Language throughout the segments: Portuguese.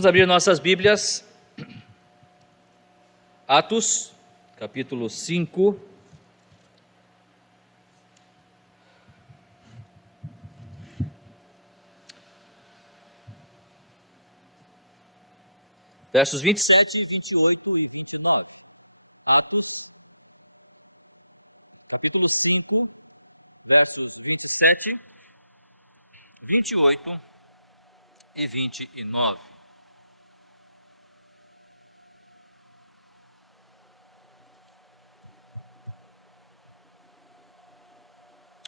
Vamos abrir nossas Bíblias, Atos, capítulo 5. Versos 27, 28 e 29. Atos, capítulo 5, versos 27, 28 e 29.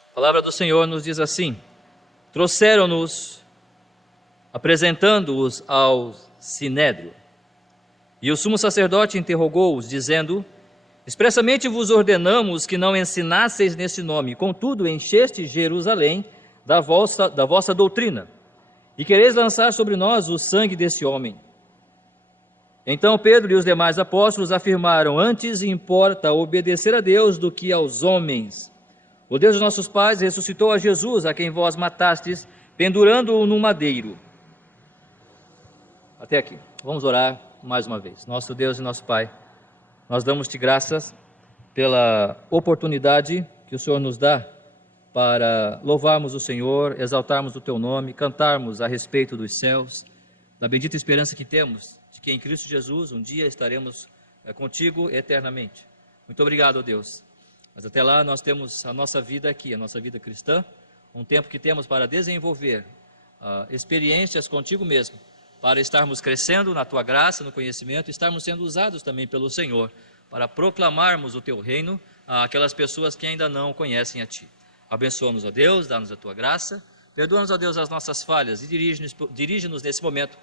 A palavra do Senhor nos diz assim: trouxeram-nos, apresentando-os ao Sinédrio. E o sumo sacerdote interrogou-os, dizendo: expressamente vos ordenamos que não ensinasseis nesse nome, contudo encheste Jerusalém da vossa doutrina, e quereis lançar sobre nós o sangue desse homem. Então Pedro e os demais apóstolos afirmaram: antes importa obedecer a Deus do que aos homens. O Deus dos nossos pais ressuscitou a Jesus, a quem vós matastes, pendurando-o no madeiro. Até aqui. Vamos orar mais uma vez. Nosso Deus e nosso Pai, nós damos-te graças pela oportunidade que o Senhor nos dá para louvarmos o Senhor, exaltarmos o teu nome, cantarmos a respeito dos céus, da bendita esperança que temos de que em Cristo Jesus um dia estaremos contigo eternamente. Muito obrigado, ó Deus. Mas até lá nós temos a nossa vida aqui, a nossa vida cristã, um tempo que temos para desenvolver experiências contigo mesmo, para estarmos crescendo na tua graça, no conhecimento, estarmos sendo usados também pelo Senhor, para proclamarmos o teu reino àquelas pessoas que ainda não conhecem a ti. Abençoa-nos, ó Deus, dá-nos a tua graça, perdoa-nos, ó Deus, as nossas falhas e dirige-nos nesse momento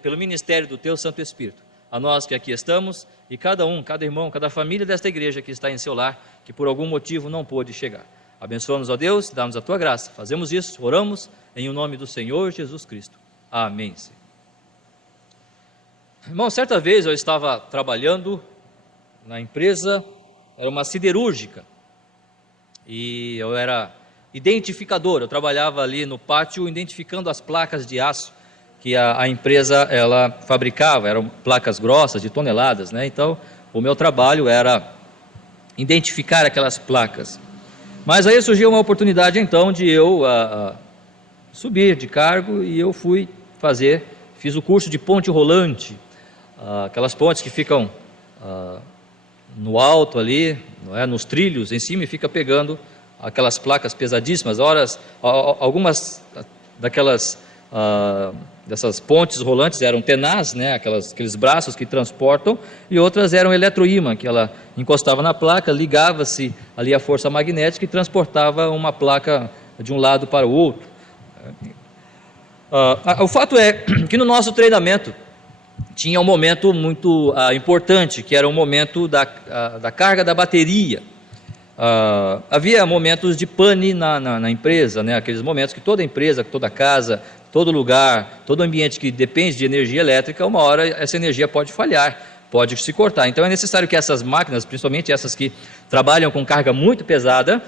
pelo ministério do teu Santo Espírito. A nós que aqui estamos e cada irmão, cada família desta igreja que está em seu lar, que por algum motivo não pôde chegar. Abençoa-nos, ó Deus, dá-nos a tua graça. Fazemos isso, oramos em o nome do Senhor Jesus Cristo. Amém. Irmão, certa vez eu estava trabalhando na empresa, era uma siderúrgica, e eu era identificador, eu trabalhava ali no pátio identificando as placas de aço que a empresa ela fabricava, eram placas grossas de toneladas, né? Então o meu trabalho era identificar aquelas placas. Mas aí surgiu uma oportunidade então de eu subir de cargo e eu fiz o curso de ponte rolante, aquelas pontes que ficam no alto ali, não é, nos trilhos em cima, e fica pegando aquelas placas pesadíssimas. Algumas dessas pontes rolantes eram tenaz, né, aqueles braços que transportam, e outras eram eletroímã, que ela encostava na placa, ligava-se ali a força magnética e transportava uma placa de um lado para o outro. O fato é que no nosso treinamento tinha um momento muito importante, que era o momento da carga da bateria. Havia momentos de pane na empresa, né? Aqueles momentos que toda empresa, toda casa, todo lugar, todo ambiente que depende de energia elétrica, uma hora essa energia pode falhar, pode se cortar. Então é necessário que essas máquinas, principalmente essas que trabalham com carga muito pesada,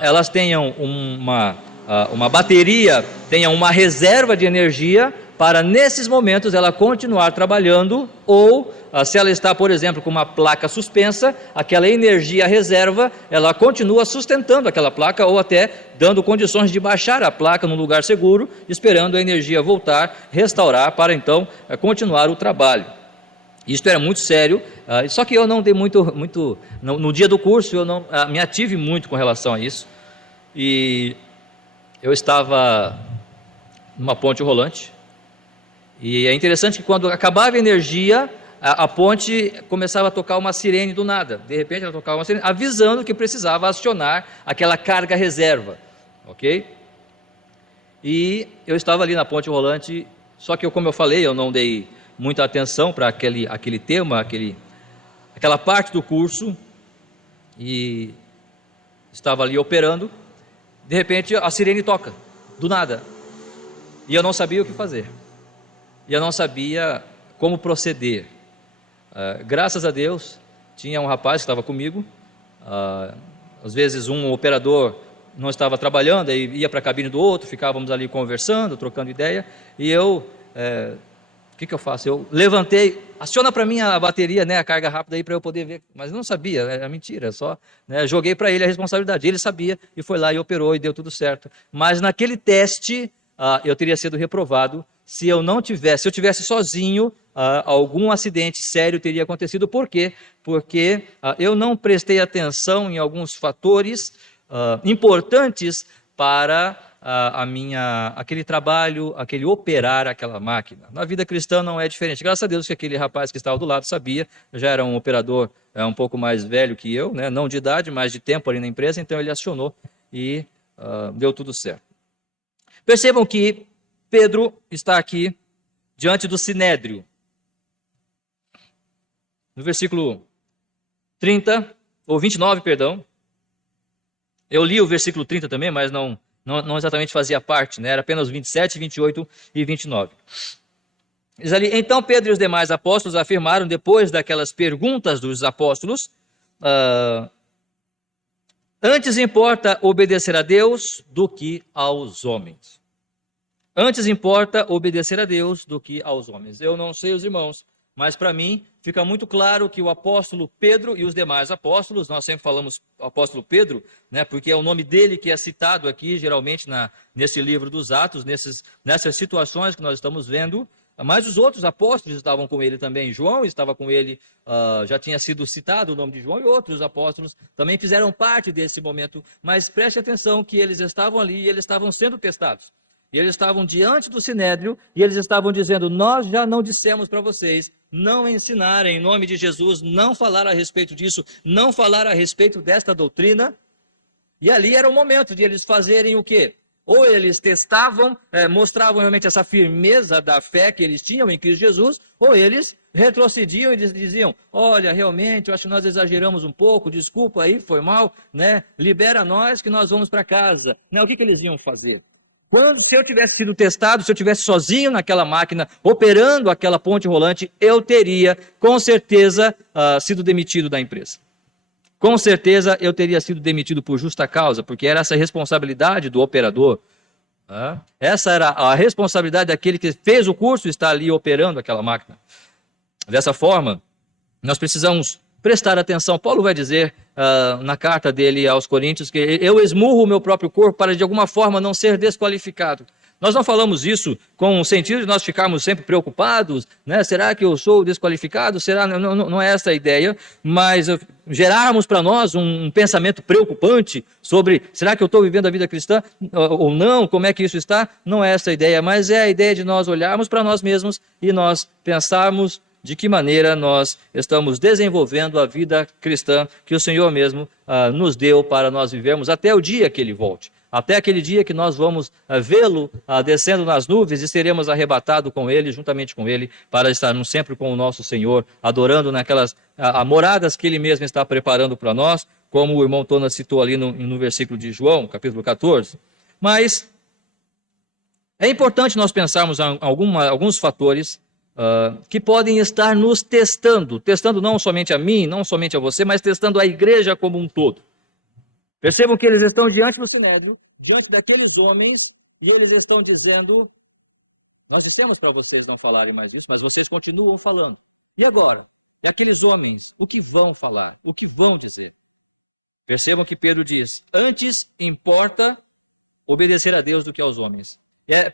elas tenham uma bateria, tenham uma reserva de energia para nesses momentos ela continuar trabalhando, ou se ela está, por exemplo, com uma placa suspensa, aquela energia reserva, ela continua sustentando aquela placa, ou até dando condições de baixar a placa num lugar seguro, esperando a energia voltar, restaurar, para então continuar o trabalho. Isto era muito sério, só que eu não dei muito no dia do curso, eu não me ative muito com relação a isso, e eu estava numa ponte rolante. E é interessante que quando acabava a energia, a ponte começava a tocar uma sirene do nada. De repente ela tocava uma sirene, avisando que precisava acionar aquela carga reserva, ok? E eu estava ali na ponte rolante, só que como eu falei, eu não dei muita atenção para aquele tema, aquela parte do curso, e estava ali operando. De repente a sirene toca, do nada, e eu não sabia o que fazer. E eu não sabia como proceder. Graças a Deus, tinha um rapaz que estava comigo. Às vezes um operador não estava trabalhando, aí ia para a cabine do outro, ficávamos ali conversando, trocando ideia, e eu que eu faço? Eu levantei, aciona para mim a bateria, né, a carga rápida aí para eu poder ver. Mas eu não sabia, era mentira, só, né, joguei para ele a responsabilidade. Ele sabia e foi lá e operou e deu tudo certo. Mas naquele teste, eu teria sido reprovado se eu não tivesse, se eu tivesse sozinho, algum acidente sério teria acontecido. Por quê? Porque eu não prestei atenção em alguns fatores importantes para aquele trabalho, aquele operar aquela máquina. Na vida cristã não é diferente. Graças a Deus que aquele rapaz que estava do lado sabia, já era um operador um pouco mais velho que eu, né? Não de idade, mas de tempo ali na empresa, então ele acionou e deu tudo certo. Percebam que Pedro está aqui diante do Sinédrio. No versículo 30, ou 29, perdão. Eu li o versículo 30 também, mas não exatamente fazia parte, né? Era apenas 27, 28 e 29. Diz ali, então Pedro e os demais apóstolos afirmaram, depois daquelas perguntas dos apóstolos, antes importa obedecer a Deus do que aos homens. Antes importa obedecer a Deus do que aos homens. Eu não sei os irmãos, mas para mim fica muito claro que o apóstolo Pedro e os demais apóstolos, nós sempre falamos apóstolo Pedro, né, porque é o nome dele que é citado aqui, geralmente nesse livro dos Atos, nessas situações que nós estamos vendo, mas os outros apóstolos estavam com ele também. João estava com ele, já tinha sido citado o nome de João, e outros apóstolos também fizeram parte desse momento, mas preste atenção que eles estavam ali e eles estavam sendo testados. E eles estavam diante do Sinédrio e eles estavam dizendo, nós já não dissemos para vocês não ensinarem em nome de Jesus, não falar a respeito disso, não falar a respeito desta doutrina. E ali era o momento de eles fazerem o quê? Ou eles testavam, mostravam realmente essa firmeza da fé que eles tinham em Cristo Jesus, ou eles retrocediam e diziam, olha, realmente, eu acho que nós exageramos um pouco, desculpa aí, foi mal, né? Libera nós que nós vamos para casa. Né? O que eles iam fazer? Se eu tivesse sido testado, se eu tivesse sozinho naquela máquina, operando aquela ponte rolante, eu teria, com certeza, sido demitido da empresa. Com certeza, eu teria sido demitido por justa causa, porque era essa responsabilidade do operador. Essa era a responsabilidade daquele que fez o curso e está ali operando aquela máquina. Dessa forma, nós precisamos prestar atenção. Paulo vai dizer na carta dele aos Coríntios que eu esmurro o meu próprio corpo para de alguma forma não ser desqualificado. Nós não falamos isso com o sentido de nós ficarmos sempre preocupados, né? Será que eu sou desqualificado? Será? Não é essa a ideia, mas gerarmos para nós um pensamento preocupante sobre será que eu estou vivendo a vida cristã ou não? Como é que isso está? Não é essa a ideia, mas é a ideia de nós olharmos para nós mesmos e nós pensarmos de que maneira nós estamos desenvolvendo a vida cristã que o Senhor mesmo nos deu para nós vivermos até o dia que Ele volte. Até aquele dia que nós vamos vê-lo descendo nas nuvens e seremos arrebatados com Ele, juntamente com Ele, para estarmos sempre com o nosso Senhor, adorando naquelas moradas que Ele mesmo está preparando para nós, como o irmão Tona citou ali no versículo de João, capítulo 14. Mas é importante nós pensarmos em alguns fatores que podem estar nos testando não somente a mim, não somente a você, mas testando a igreja como um todo. Percebam que eles estão diante do Sinédrio, diante daqueles homens, e eles estão dizendo, nós dissemos para vocês não falarem mais isso, mas vocês continuam falando. E agora? Aqueles homens, o que vão falar? O que vão dizer? Percebam que Pedro diz, antes importa obedecer a Deus do que aos homens.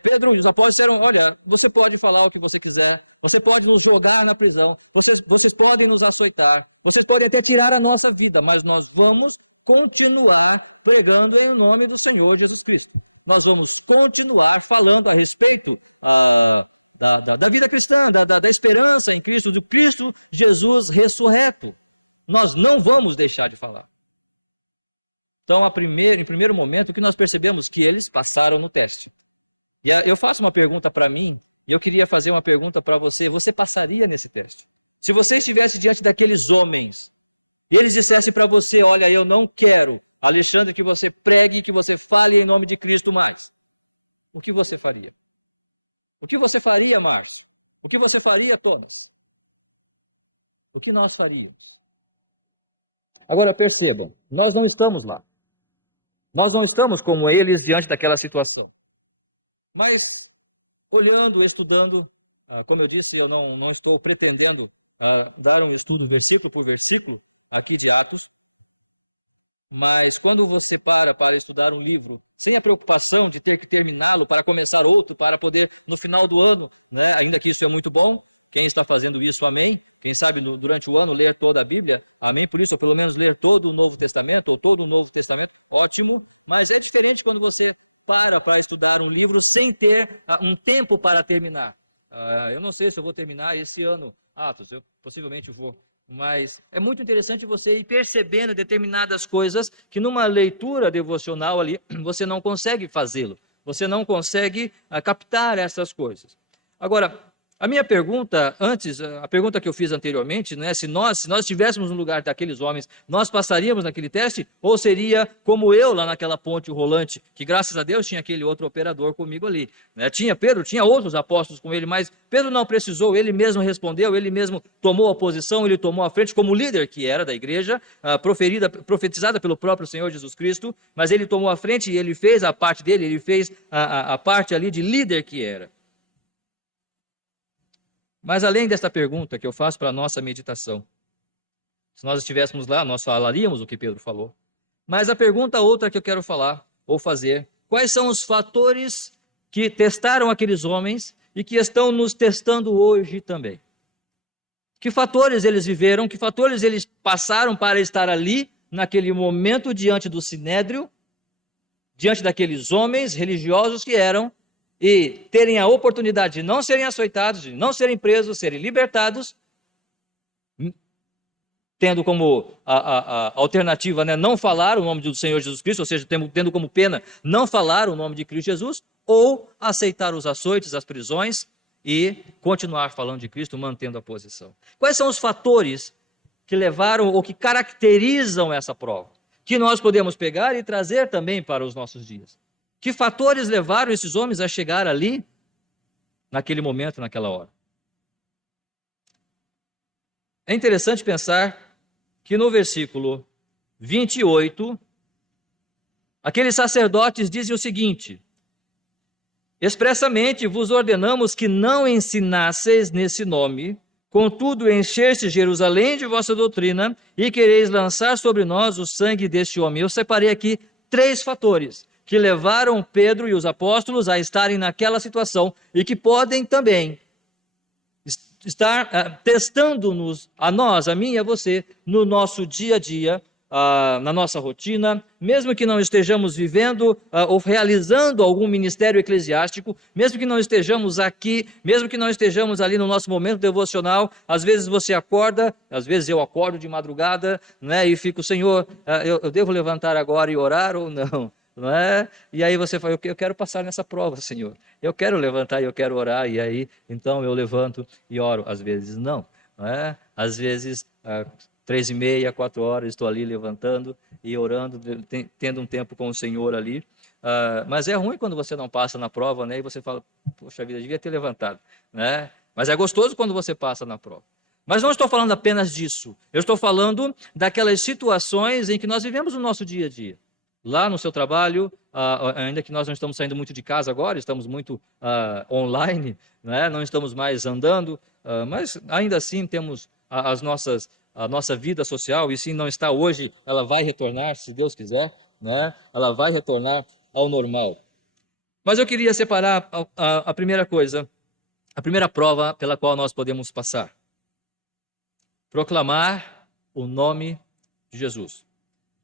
Pedro e os apóstolos disseram, olha, você pode falar o que você quiser, você pode nos jogar na prisão, vocês podem nos açoitar, vocês podem até tirar a nossa vida, mas nós vamos continuar pregando em nome do Senhor Jesus Cristo. Nós vamos continuar falando a respeito da vida cristã, da esperança em Cristo, do Cristo Jesus ressurreto. Nós não vamos deixar de falar. Então, em primeiro momento, o que nós percebemos que eles passaram no teste. E eu faço uma pergunta para mim, e eu queria fazer uma pergunta para você. Você passaria nesse teste? Se você estivesse diante daqueles homens, e eles dissessem para você, olha, eu não quero, Alexandre, que você pregue, que você fale em nome de Cristo mais. O que você faria? O que você faria, Márcio? O que você faria, Thomas? O que nós faríamos? Agora percebam, nós não estamos lá. Nós não estamos como eles diante daquela situação. Mas, olhando, estudando, Como eu disse, eu não estou pretendendo dar um estudo versículo por versículo aqui de Atos, mas quando você para estudar um livro, sem a preocupação de ter que terminá-lo para começar outro, para poder, no final do ano, né, ainda que isso é muito bom, quem está fazendo isso, amém. Quem sabe durante o ano ler toda a Bíblia, amém. Por isso, ou pelo menos ler todo o Novo Testamento, ou todo o Novo Testamento, ótimo. Mas é diferente quando você para estudar um livro sem ter um tempo para terminar. Eu não sei se eu vou terminar esse ano Atos, eu possivelmente vou. Mas é muito interessante você ir percebendo determinadas coisas que numa leitura devocional ali, você não consegue fazê-lo. Você não consegue captar essas coisas. Agora, a minha pergunta antes, a pergunta que eu fiz anteriormente, né, se nós estivéssemos no lugar daqueles homens, nós passaríamos naquele teste? Ou seria como eu lá naquela ponte rolante, que graças a Deus tinha aquele outro operador comigo ali. Né? Tinha Pedro, tinha outros apóstolos com ele, mas Pedro não precisou, ele mesmo respondeu, ele mesmo tomou a posição, ele tomou a frente como líder que era da igreja, profetizada pelo próprio Senhor Jesus Cristo, mas ele tomou a frente e ele fez a parte dele, ele fez a parte ali de líder que era. Mas além desta pergunta que eu faço para a nossa meditação, se nós estivéssemos lá, nós falaríamos o que Pedro falou. Mas a pergunta outra que eu quero falar, ou fazer, quais são os fatores que testaram aqueles homens e que estão nos testando hoje também? Que fatores eles viveram, que fatores eles passaram para estar ali, naquele momento, diante do Sinédrio, diante daqueles homens religiosos que eram, e terem a oportunidade de não serem açoitados, de não serem presos, serem libertados, tendo como a alternativa, né, não falar o nome do Senhor Jesus Cristo, ou seja, tendo como pena não falar o nome de Cristo Jesus, ou aceitar os açoites, as prisões e continuar falando de Cristo, mantendo a posição. Quais são os fatores que levaram ou que caracterizam essa prova? Que nós podemos pegar e trazer também para os nossos dias. Que fatores levaram esses homens a chegar ali, naquele momento, naquela hora? É interessante pensar que no versículo 28, aqueles sacerdotes dizem o seguinte: expressamente vos ordenamos que não ensinasseis nesse nome, contudo encheste Jerusalém de vossa doutrina e quereis lançar sobre nós o sangue deste homem. Eu separei aqui 3 fatores que levaram Pedro e os apóstolos a estarem naquela situação e que podem também estar testando-nos, a nós, a mim e a você, no nosso dia a dia, na nossa rotina, mesmo que não estejamos vivendo ou realizando algum ministério eclesiástico, mesmo que não estejamos aqui, mesmo que não estejamos ali no nosso momento devocional, às vezes você acorda, às vezes eu acordo de madrugada, né, e fico, Senhor, eu devo levantar agora e orar ou não? Não é? E aí você fala, eu quero passar nessa prova, Senhor. Eu quero levantar e eu quero orar. E aí, então eu levanto e oro. Às vezes não. Não é? Às vezes, 3h30, 4 horas, estou ali levantando e orando, tendo um tempo com o Senhor ali. Mas é ruim quando você não passa na prova, né? E você fala, poxa vida, devia ter levantado. Né? Mas é gostoso quando você passa na prova. Mas não estou falando apenas disso. Eu estou falando daquelas situações em que nós vivemos no nosso dia a dia. Lá no seu trabalho, ainda que nós não estamos saindo muito de casa agora, estamos muito online, né? Não estamos mais andando, mas ainda assim temos a nossa vida social, e se não está hoje, ela vai retornar, se Deus quiser, né? Ela vai retornar ao normal. Mas eu queria separar a primeira coisa, a primeira prova pela qual nós podemos passar. Proclamar o nome de Jesus.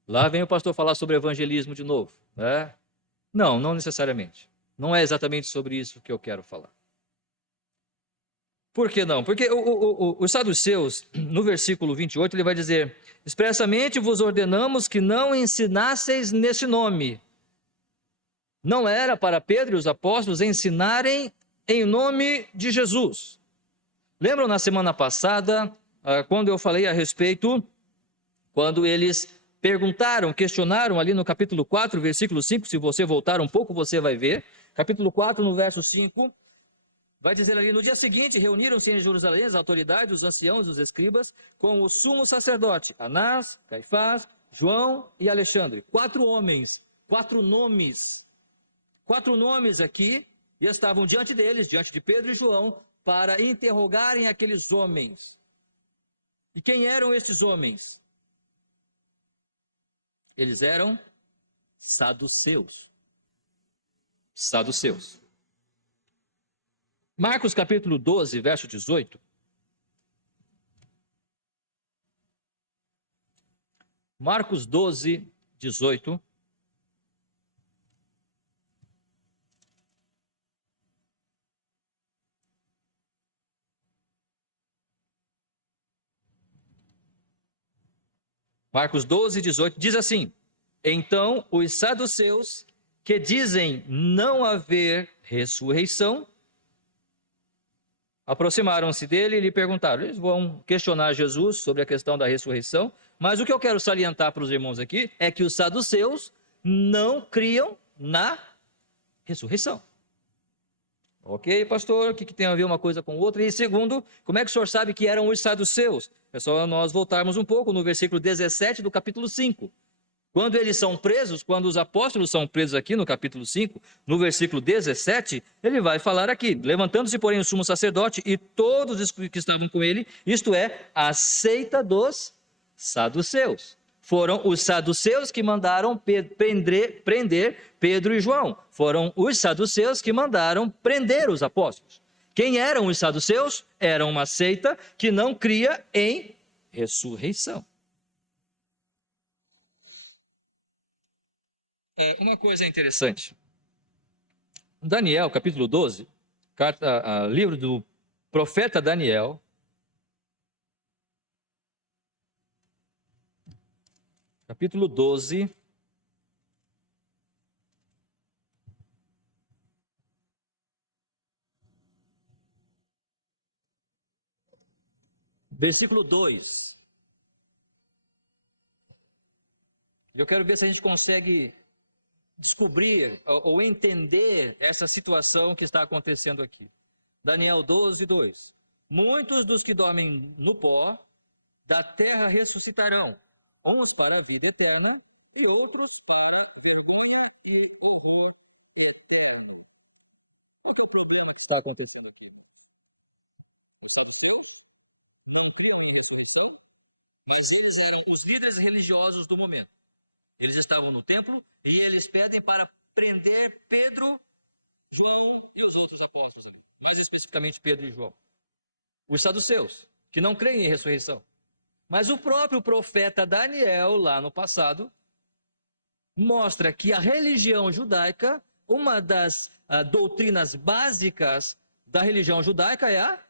Lá vem o pastor falar sobre evangelismo de novo. Né? Não necessariamente. Não é exatamente sobre isso que eu quero falar. Por que não? Porque os saduceus, no versículo 28, ele vai dizer: expressamente vos ordenamos que não ensinasseis nesse nome. Não era para Pedro e os apóstolos ensinarem em nome de Jesus. Lembram na semana passada, quando eu falei a respeito, quando eles questionaram ali no capítulo 4, versículo 5, se você voltar um pouco, você vai ver. Capítulo 4, no verso 5, vai dizer ali: no dia seguinte, reuniram-se em Jerusalém as autoridades, os anciãos, os escribas, com o sumo sacerdote, Anás, Caifás, João e Alexandre. 4 homens, 4 nomes. 4 nomes aqui, e estavam diante deles, diante de Pedro e João, para interrogarem aqueles homens. E quem eram esses homens? Eles eram saduceus. Saduceus. Marcos capítulo 12, verso 18. Marcos 12, 18. Marcos 12, 18 diz assim: então os saduceus, que dizem não haver ressurreição, aproximaram-se dele e lhe perguntaram. Eles vão questionar Jesus sobre a questão da ressurreição, mas o que eu quero salientar para os irmãos aqui é que os saduceus não criam na ressurreição. Ok, pastor, o que tem a ver uma coisa com outra? E segundo, como é que o senhor sabe que eram os saduceus? É só nós voltarmos um pouco no versículo 17 do capítulo 5. Quando eles são presos, quando os apóstolos são presos aqui no capítulo 5, no versículo 17, ele vai falar aqui: levantando-se, porém, o sumo sacerdote e todos os que estavam com ele, isto é, a seita dos saduceus. Foram os saduceus que mandaram prender Pedro e João. Foram os saduceus que mandaram prender os apóstolos. Quem eram os saduceus? Era uma seita que não cria em ressurreição. Uma coisa interessante. Daniel, capítulo 12, livro do profeta Daniel. Capítulo 12. Versículo 2. Eu quero ver se a gente consegue descobrir ou entender essa situação que está acontecendo aqui. Daniel 12, 2. Muitos dos que dormem no pó da terra ressuscitarão, uns para a vida eterna e outros para vergonha e horror eterno. Qual que é o problema que está acontecendo aqui? Os saduceus não criam em ressurreição, mas eles eram os líderes religiosos do momento. Eles estavam no templo e eles pedem para prender Pedro, João e os outros apóstolos, mais especificamente Pedro e João. Os saduceus, que não creem em ressurreição. Mas o próprio profeta Daniel, lá no passado, mostra que a religião judaica, uma das doutrinas básicas da religião judaica é a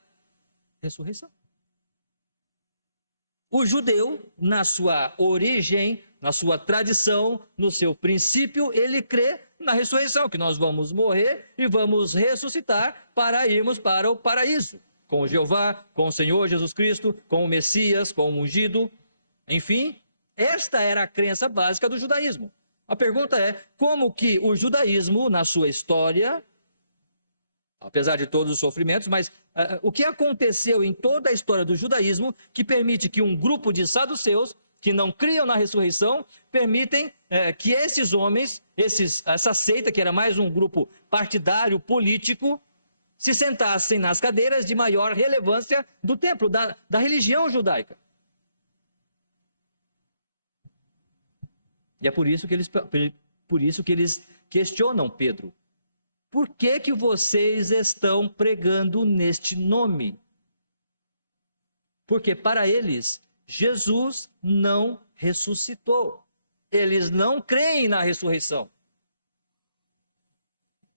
ressurreição. O judeu, na sua origem, na sua tradição, no seu princípio, ele crê na ressurreição, que nós vamos morrer e vamos ressuscitar para irmos para o paraíso, com o Jeová, com o Senhor Jesus Cristo, com o Messias, com o ungido. Enfim, esta era a crença básica do judaísmo. A pergunta é, como que o judaísmo, na sua história, apesar de todos os sofrimentos, mas o que aconteceu em toda a história do judaísmo que permite que um grupo de saduceus, que não criam na ressurreição, permitem que esses homens, essa seita, que era mais um grupo partidário, político, se sentassem nas cadeiras de maior relevância do templo, da religião judaica. E é por isso que eles questionam Pedro. Por que que vocês estão pregando neste nome? Porque para eles, Jesus não ressuscitou. Eles não creem na ressurreição.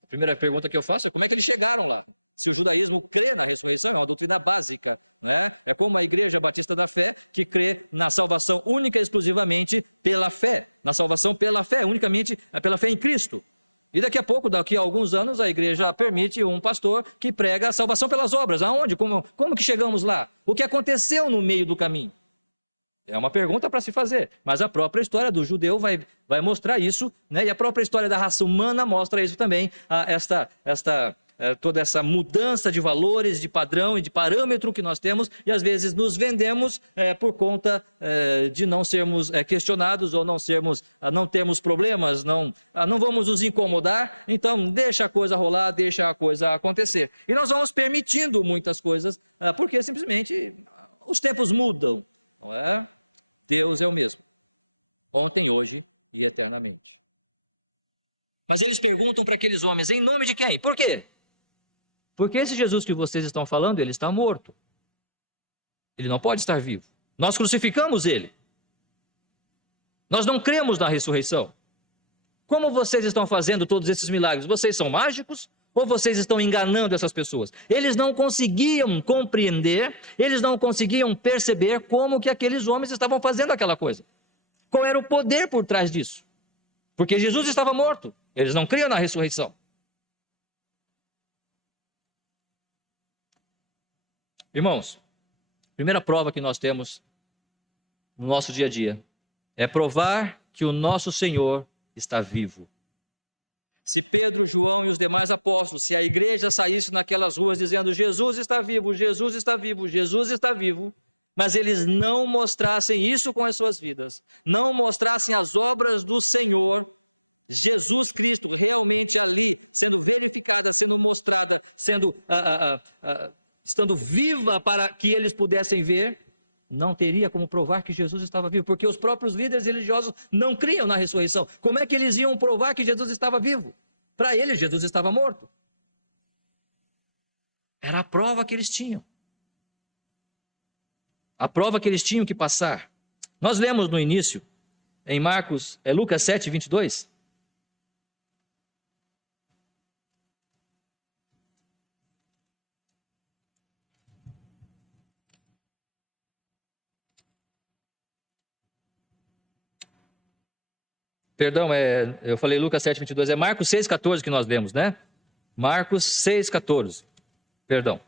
A primeira pergunta que eu faço é como é que eles chegaram lá? Se o judaísmo crê na ressurreição, é uma doutrina básica, né? É como a Igreja Batista da Fé, que crê na salvação única e exclusivamente pela fé. Na salvação pela fé, unicamente pela fé em Cristo. E daqui a pouco, daqui a alguns anos, a igreja permite um pastor que prega a salvação pelas obras. Aonde? Como que chegamos lá? O que aconteceu no meio do caminho? É uma pergunta para se fazer, mas a própria história do judeu vai mostrar isso, né? E a própria história da raça humana mostra isso também, toda essa mudança de valores, de padrão, de parâmetro que nós temos, e às vezes nos vendemos por conta de não sermos questionados ou não temos problemas, não vamos nos incomodar, então deixa a coisa rolar, deixa a coisa acontecer. E nós vamos permitindo muitas coisas, porque simplesmente os tempos mudam, não é? Deus é o mesmo, ontem, hoje e eternamente. Mas eles perguntam para aqueles homens, em nome de quem? Por quê? Porque esse Jesus que vocês estão falando, ele está morto. Ele não pode estar vivo. Nós crucificamos ele. Nós não cremos na ressurreição. Como vocês estão fazendo todos esses milagres? Vocês são mágicos? Ou vocês estão enganando essas pessoas? Eles não conseguiam compreender, eles não conseguiam perceber como que aqueles homens estavam fazendo aquela coisa. Qual era o poder por trás disso? Porque Jesus estava morto. Eles não criam na ressurreição. Irmãos, a primeira prova que nós temos no nosso dia a dia é provar que o nosso Senhor está vivo. Se todos nós demais apoiamos, se a igreja somente naquela coisa, quando Jesus está vivo, Jesus está vivo, Jesus está vivo, mas ele não mostrasse isso com as suas vidas, não mostrasse as obras do Senhor, Jesus Cristo realmente ali, sendo verificado, sendo mostrada, estando viva para que eles pudessem ver, não teria como provar que Jesus estava vivo, porque os próprios líderes religiosos não criam na ressurreição. Como é que eles iam provar que Jesus estava vivo? Para eles, Jesus estava morto. Era a prova que eles tinham. A prova que eles tinham que passar. Nós lemos no início, em Lucas 7, 22. Perdão, eu falei Lucas 7, 22. É Marcos 6, 14 que nós lemos, né? Marcos 6, 14. Perdão.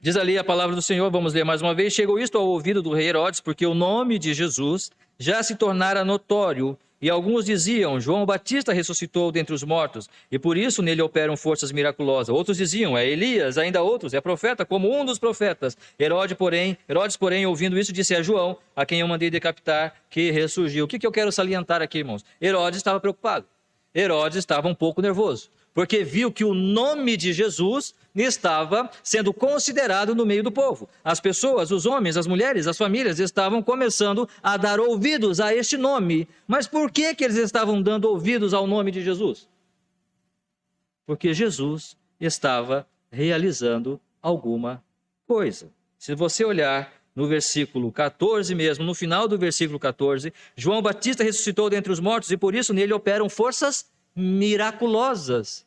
Diz ali a palavra do Senhor, vamos ler mais uma vez. Chegou isto ao ouvido do rei Herodes, porque o nome de Jesus já se tornara notório, e alguns diziam, João Batista ressuscitou dentre os mortos, e por isso nele operam forças miraculosas. Outros diziam, é Elias, ainda outros, é profeta, como um dos profetas. Herodes, porém, ouvindo isso, disse a João, a quem eu mandei decapitar, que ressurgiu. O que eu quero salientar aqui, irmãos? Herodes estava preocupado. Herodes estava um pouco nervoso, porque viu que o nome de Jesus estava sendo considerado no meio do povo. As pessoas, os homens, as mulheres, as famílias estavam começando a dar ouvidos a este nome. Mas por que eles estavam dando ouvidos ao nome de Jesus? Porque Jesus estava realizando alguma coisa. Se você olhar no versículo 14 mesmo, no final do versículo 14, João Batista ressuscitou dentre os mortos e por isso nele operam forças miraculosas.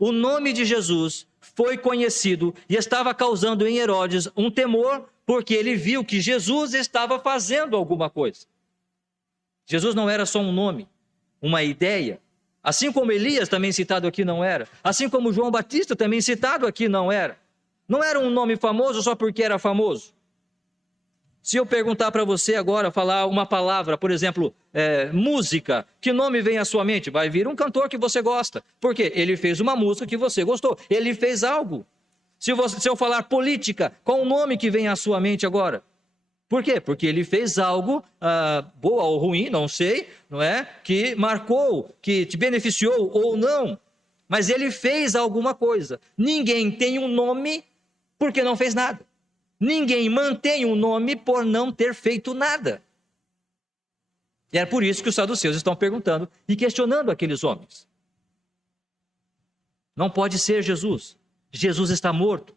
O nome de Jesus foi conhecido e estava causando em Herodes um temor, porque ele viu que Jesus estava fazendo alguma coisa. Jesus não era só um nome, uma ideia. Assim como Elias, também citado aqui, não era. Assim como João Batista, também citado aqui, não era. Não era um nome famoso só porque era famoso. Se eu perguntar para você agora, falar uma palavra, por exemplo, música, que nome vem à sua mente? Vai vir um cantor que você gosta. Por quê? Ele fez uma música que você gostou. Ele fez algo. Se eu falar política, qual o nome que vem à sua mente agora? Por quê? Porque ele fez algo, boa ou ruim, não sei, não é? Que marcou, que te beneficiou ou não. Mas ele fez alguma coisa. Ninguém tem um nome porque não fez nada. Ninguém mantém um nome por não ter feito nada. E é por isso que os saduceus estão perguntando e questionando aqueles homens. Não pode ser Jesus. Jesus está morto.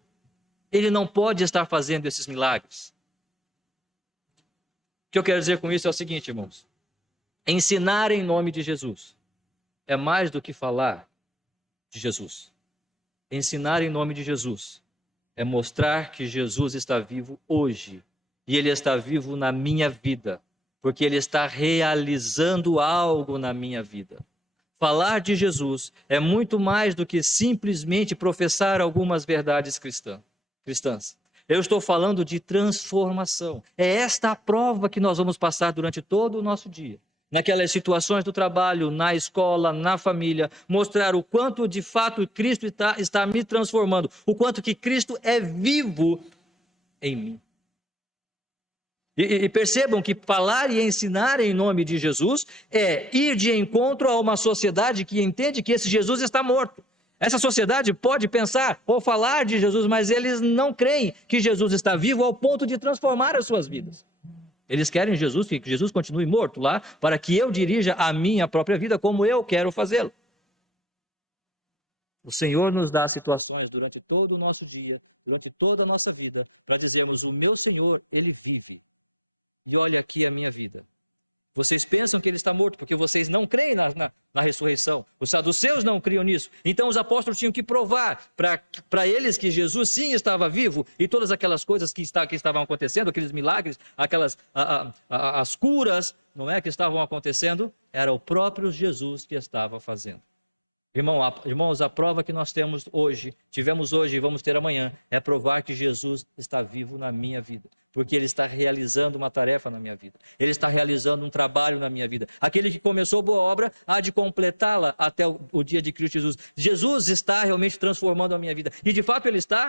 Ele não pode estar fazendo esses milagres. O que eu quero dizer com isso é o seguinte, irmãos. Ensinar em nome de Jesus é mais do que falar de Jesus. Ensinar em nome de Jesus é mostrar que Jesus está vivo hoje. E Ele está vivo na minha vida. porque Ele está realizando algo na minha vida. Falar de Jesus é muito mais do que simplesmente professar algumas verdades cristãs. Eu estou falando de transformação. É esta a prova que nós vamos passar durante todo o nosso dia. Naquelas situações do trabalho, na escola, na família, mostrar o quanto de fato Cristo está me transformando, o quanto que Cristo é vivo em mim. E percebam que falar e ensinar em nome de Jesus é ir de encontro a uma sociedade que entende que esse Jesus está morto. Essa sociedade pode pensar ou falar de Jesus, mas eles não creem que Jesus está vivo ao ponto de transformar as suas vidas. Eles querem Jesus, que Jesus continue morto lá, para que eu dirija a minha própria vida como eu quero fazê-lo. O Senhor nos dá situações durante todo o nosso dia, durante toda a nossa vida, para dizermos: o meu Senhor, Ele vive. E olha aqui a minha vida. Vocês pensam que Ele está morto, porque vocês não creem na ressurreição. Os saduceus não criam nisso. Então os apóstolos tinham que provar para eles que Jesus sim estava vivo, e todas aquelas coisas que estavam acontecendo, aqueles milagres, as curas, não é, que estavam acontecendo, era o próprio Jesus que estava fazendo. Irmãos, a prova que nós tivemos hoje e vamos ter amanhã, é provar que Jesus está vivo na minha vida. Porque Ele está realizando uma tarefa na minha vida. Ele está realizando um trabalho na minha vida. Aquele que começou boa obra, há de completá-la até o dia de Cristo Jesus. Jesus está realmente transformando a minha vida. E de fato Ele está.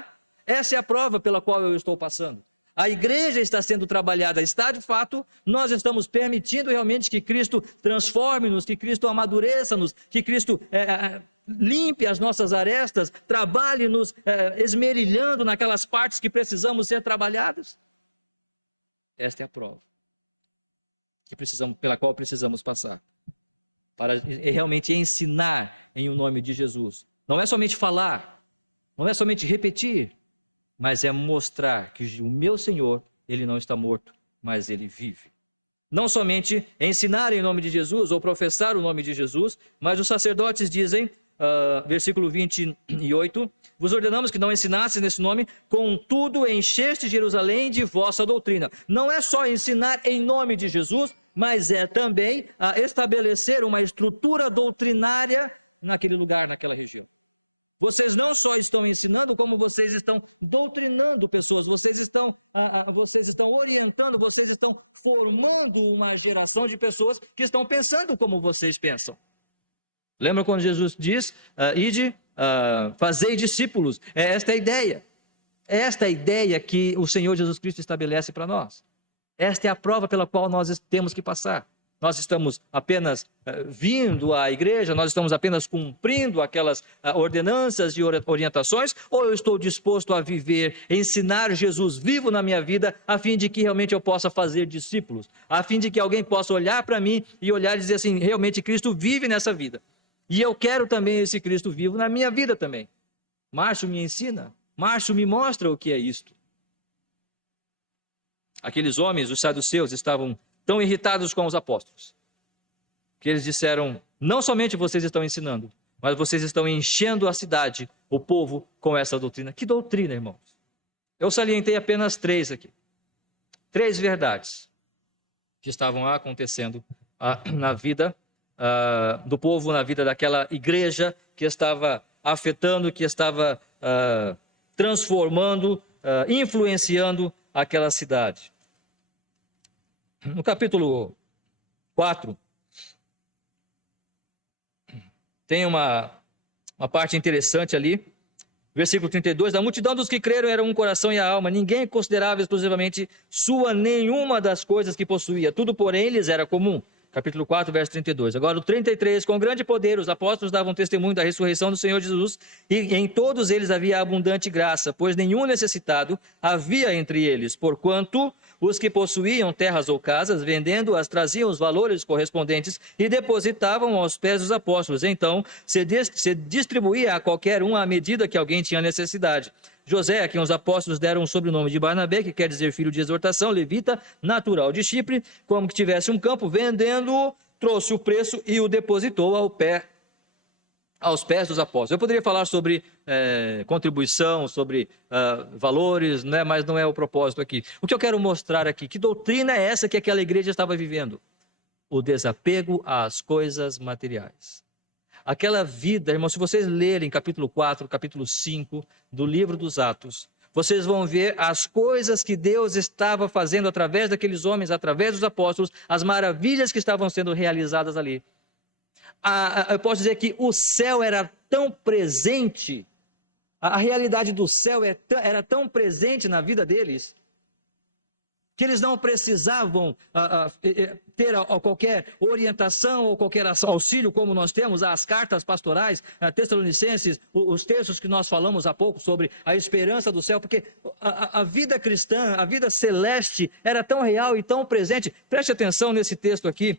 Essa é a prova pela qual eu estou passando. A igreja está sendo trabalhada, está de fato, nós estamos permitindo realmente que Cristo transforme-nos, que Cristo amadureça-nos, que Cristo limpe as nossas arestas, trabalhe-nos esmerilhando naquelas partes que precisamos ser trabalhadas. Essa é a prova pela qual precisamos passar, para realmente ensinar em nome de Jesus. Não é somente falar, não é somente repetir, mas é mostrar que o meu Senhor, Ele não está morto, mas Ele vive. Não somente ensinar em nome de Jesus ou professar o nome de Jesus, mas os sacerdotes dizem, versículo 28, vos ordenamos que não ensinassem nesse nome, contudo encheu-se Jerusalém de vossa doutrina. Não é só ensinar em nome de Jesus, mas é também estabelecer uma estrutura doutrinária naquele lugar, naquela região. Vocês não só estão ensinando, como vocês estão doutrinando pessoas, vocês estão orientando, vocês estão formando uma geração de pessoas que estão pensando como vocês pensam. Lembra quando Jesus diz, ide, fazei discípulos? É esta a ideia. É esta a ideia que o Senhor Jesus Cristo estabelece para nós. Esta é a prova pela qual nós temos que passar. Nós estamos apenas vindo à igreja, nós estamos apenas cumprindo aquelas ordenanças e orientações, ou eu estou disposto a viver, ensinar Jesus vivo na minha vida, a fim de que realmente eu possa fazer discípulos, a fim de que alguém possa olhar para mim e olhar e dizer assim, realmente Cristo vive nessa vida. E eu quero também esse Cristo vivo na minha vida também. Márcio me ensina, Márcio me mostra o que é isto. Aqueles homens, os saduceus, estavam tão irritados com os apóstolos, que eles disseram, não somente vocês estão ensinando, mas vocês estão enchendo a cidade, o povo, com essa doutrina. Que doutrina, irmãos? Eu salientei apenas 3 aqui. 3 verdades que estavam acontecendo na vida do povo, na vida daquela igreja que estava afetando, que estava transformando, influenciando aquela cidade. No capítulo 4, tem uma parte interessante ali, versículo 32, da multidão dos que creram era um coração e a alma, ninguém considerava exclusivamente sua nenhuma das coisas que possuía, tudo porém lhes era comum. Capítulo 4, verso 32. Agora o 33, com grande poder os apóstolos davam testemunho da ressurreição do Senhor Jesus, e em todos eles havia abundante graça, pois nenhum necessitado havia entre eles, porquanto os que possuíam terras ou casas, vendendo-as, traziam os valores correspondentes e depositavam aos pés dos apóstolos. Então se distribuía a qualquer um à medida que alguém tinha necessidade. José, a quem os apóstolos deram o sobrenome de Barnabé, que quer dizer filho de exortação, levita, natural de Chipre, como que tivesse um campo, vendendo-o, trouxe o preço e o depositou aos pés dos apóstolos. Eu poderia falar sobre contribuição, sobre valores, né, mas não é o propósito aqui. O que eu quero mostrar aqui, que doutrina é essa que aquela igreja estava vivendo? O desapego às coisas materiais. Aquela vida, irmãos, se vocês lerem capítulo 4, capítulo 5 do livro dos Atos, vocês vão ver as coisas que Deus estava fazendo através daqueles homens, através dos apóstolos, as maravilhas que estavam sendo realizadas ali. Eu posso dizer que o céu era tão presente, a realidade do céu era tão presente na vida deles, que eles não precisavam ter qualquer orientação ou qualquer auxílio, como nós temos as cartas pastorais, Tessalonicenses, os textos que nós falamos há pouco sobre a esperança do céu, porque a vida cristã, a vida celeste era tão real e tão presente. Preste atenção nesse texto aqui,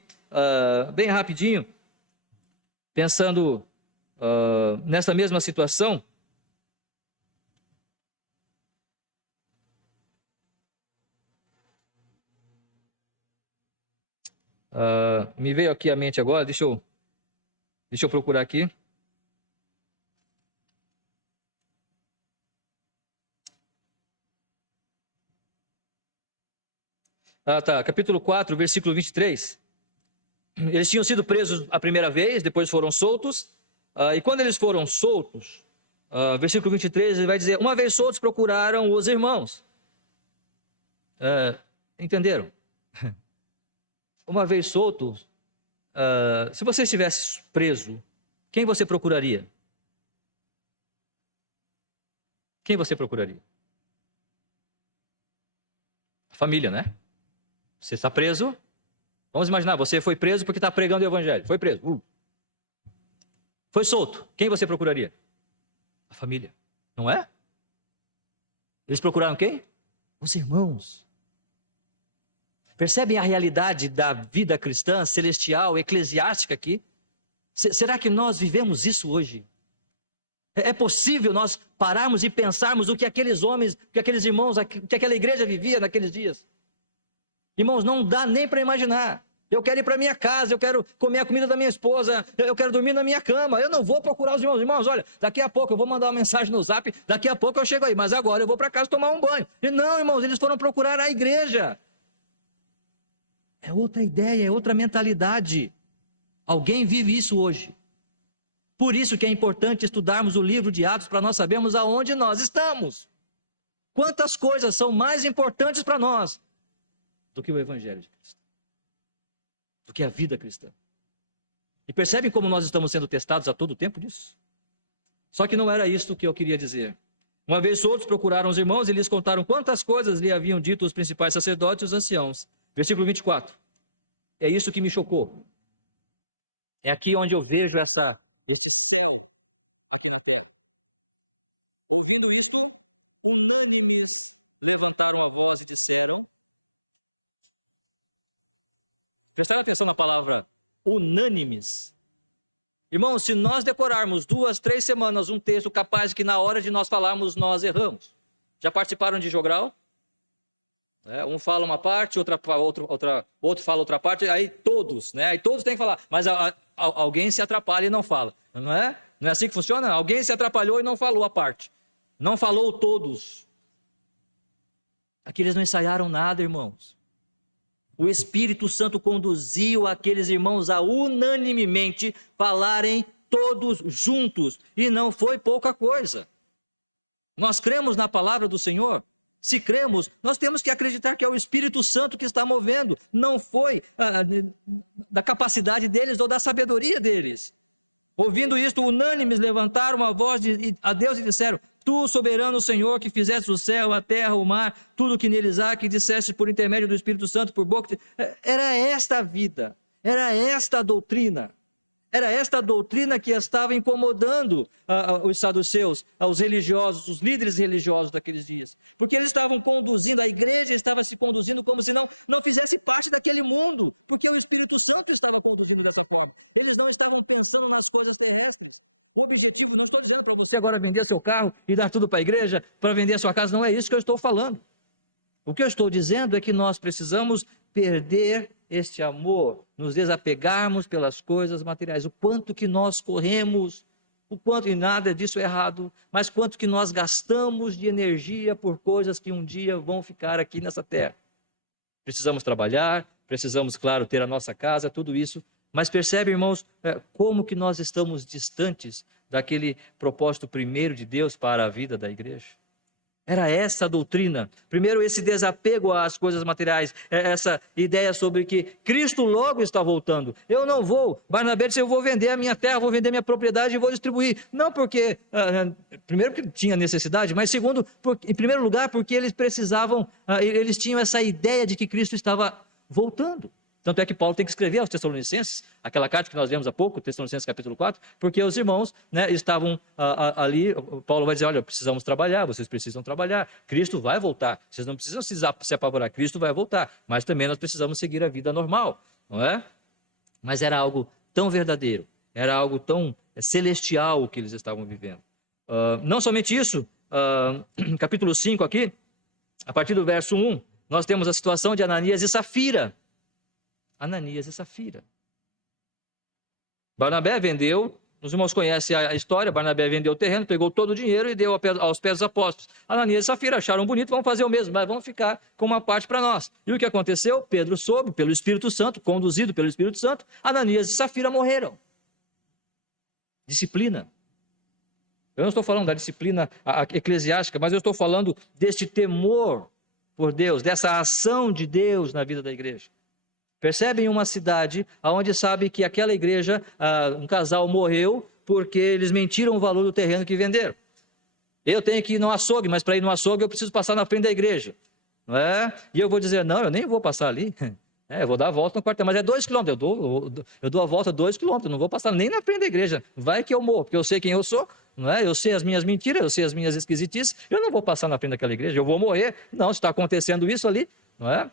bem rapidinho, pensando nessa mesma situação. Me veio aqui à mente agora, deixa eu procurar aqui. Capítulo 4, versículo 23. Eles tinham sido presos a primeira vez, depois foram soltos, e quando eles foram soltos, versículo 23, ele vai dizer: uma vez soltos procuraram os irmãos. Entenderam? Uma vez solto, se você estivesse preso, quem você procuraria? Quem você procuraria? A família, né? Você está preso. Vamos imaginar, você foi preso porque está pregando o evangelho. Foi preso. Foi solto. Quem você procuraria? A família. Não é? Eles procuraram quem? Os irmãos. Percebem a realidade da vida cristã, celestial, eclesiástica aqui? Será que nós vivemos isso hoje? É possível nós pararmos e pensarmos o que aqueles homens, o que aqueles irmãos, o que aquela igreja vivia naqueles dias? Irmãos, não dá nem para imaginar. Eu quero ir para minha casa, eu quero comer a comida da minha esposa, eu quero dormir na minha cama, eu não vou procurar os irmãos. Irmãos, olha, daqui a pouco eu vou mandar uma mensagem no zap, daqui a pouco eu chego aí, mas agora eu vou para casa tomar um banho. E não, irmãos, eles foram procurar a igreja. É outra ideia, é outra mentalidade. Alguém vive isso hoje. Por isso que é importante estudarmos o livro de Atos para nós sabermos aonde nós estamos. Quantas coisas são mais importantes para nós do que o Evangelho de Cristo, do que a vida cristã. E percebem como nós estamos sendo testados a todo tempo disso? Só que não era isso que eu queria dizer. Uma vez outros procuraram os irmãos e lhes contaram quantas coisas lhe haviam dito os principais sacerdotes e os anciãos. Versículo 24. É isso que me chocou. É aqui onde eu vejo esse céu na terra. Ouvindo isso, unânimes levantaram a voz e disseram. Prestaram atenção na palavra unânimes. Irmãos, se nós decorarmos 2, 3 semanas um texto capaz que na hora de nós falarmos, nós erramos. Já participaram de jogral? Um fala uma parte, outro fala outra parte, e aí todos, né? Aí todos têm que falar, mas alguém se atrapalha e não fala. Não é? É assim que funciona? Alguém se atrapalhou e não falou a parte. Não falou todos. Aqui não ensaiaram nada, irmãos. O Espírito Santo conduziu aqueles irmãos a unanimemente falarem todos juntos. E não foi pouca coisa. Nós cremos na palavra do Senhor. Se cremos, nós temos que acreditar que é o Espírito Santo que está movendo. Não foi da capacidade deles ou da sabedoria deles. Ouvindo isso, unânimes levantaram a voz a Deus e disseram: Tu, soberano Senhor, que fizeste o céu, a terra, o mar, tudo que neles há, que disseste por intermédio do Espírito Santo, por boca. Era esta a vida, era esta a doutrina. Era esta doutrina que estava incomodando os saduceus, aos religiosos, os líderes religiosos daqueles dias. Porque eles estavam conduzindo, a igreja estava se conduzindo como se não fizesse parte daquele mundo. Porque o Espírito Santo estava conduzindo dessa forma. Eles não estavam pensando nas coisas terrestres. O objetivo, não estou dizendo para você agora vender seu carro e dar tudo para a igreja, para vender a sua casa. Não é isso que eu estou falando. O que eu estou dizendo é que nós precisamos perder este amor, nos desapegarmos pelas coisas materiais. O quanto que nós corremos o quanto, e nada disso é errado, mas quanto que nós gastamos de energia por coisas que um dia vão ficar aqui nessa terra. Precisamos trabalhar, precisamos, claro, ter a nossa casa, tudo isso, mas percebe, irmãos, como que nós estamos distantes daquele propósito primeiro de Deus para a vida da igreja? Era essa a doutrina. Primeiro, esse desapego às coisas materiais, essa ideia sobre que Cristo logo está voltando. Eu não vou, Barnabé disse, eu vou vender a minha terra, vou vender minha propriedade e vou distribuir. Não porque, primeiro porque tinha necessidade, mas segundo, em primeiro lugar, porque eles precisavam, eles tinham essa ideia de que Cristo estava voltando. Tanto é que Paulo tem que escrever aos Tessalonicenses, aquela carta que nós lemos há pouco, Tessalonicenses capítulo 4, porque os irmãos, estavam ali, Paulo vai dizer, olha, precisamos trabalhar, vocês precisam trabalhar, Cristo vai voltar, vocês não precisam se apavorar, Cristo vai voltar, mas também nós precisamos seguir a vida normal, não é? Mas era algo tão verdadeiro, era algo tão celestial o que eles estavam vivendo. Não somente isso, capítulo 5 aqui, a partir do verso 1, nós temos a situação de Ananias e Safira. Ananias e Safira. Barnabé vendeu, os irmãos conhecem a história, Barnabé vendeu o terreno, pegou todo o dinheiro e deu aos pés dos apóstolos. Ananias e Safira acharam bonito, vamos fazer o mesmo, mas vamos ficar com uma parte para nós. E o que aconteceu? Pedro soube, pelo Espírito Santo, conduzido pelo Espírito Santo, Ananias e Safira morreram. Disciplina. Eu não estou falando da disciplina eclesiástica, mas eu estou falando deste temor por Deus, dessa ação de Deus na vida da igreja. Percebem uma cidade onde sabe que aquela igreja, um casal morreu porque eles mentiram o valor do terreno que venderam. Eu tenho que ir no açougue, mas para ir no açougue eu preciso passar na frente da igreja. Não é? E eu vou dizer, não, eu nem vou passar ali. Eu vou dar a volta no quartel, mas é 2 quilômetros. Eu dou a volta 2 quilômetros, não vou passar nem na frente da igreja. Vai que eu morro, porque eu sei quem eu sou, não é? Eu sei as minhas mentiras, eu sei as minhas esquisitices, eu não vou passar na frente daquela igreja, eu vou morrer. Não, se está acontecendo isso ali, não é?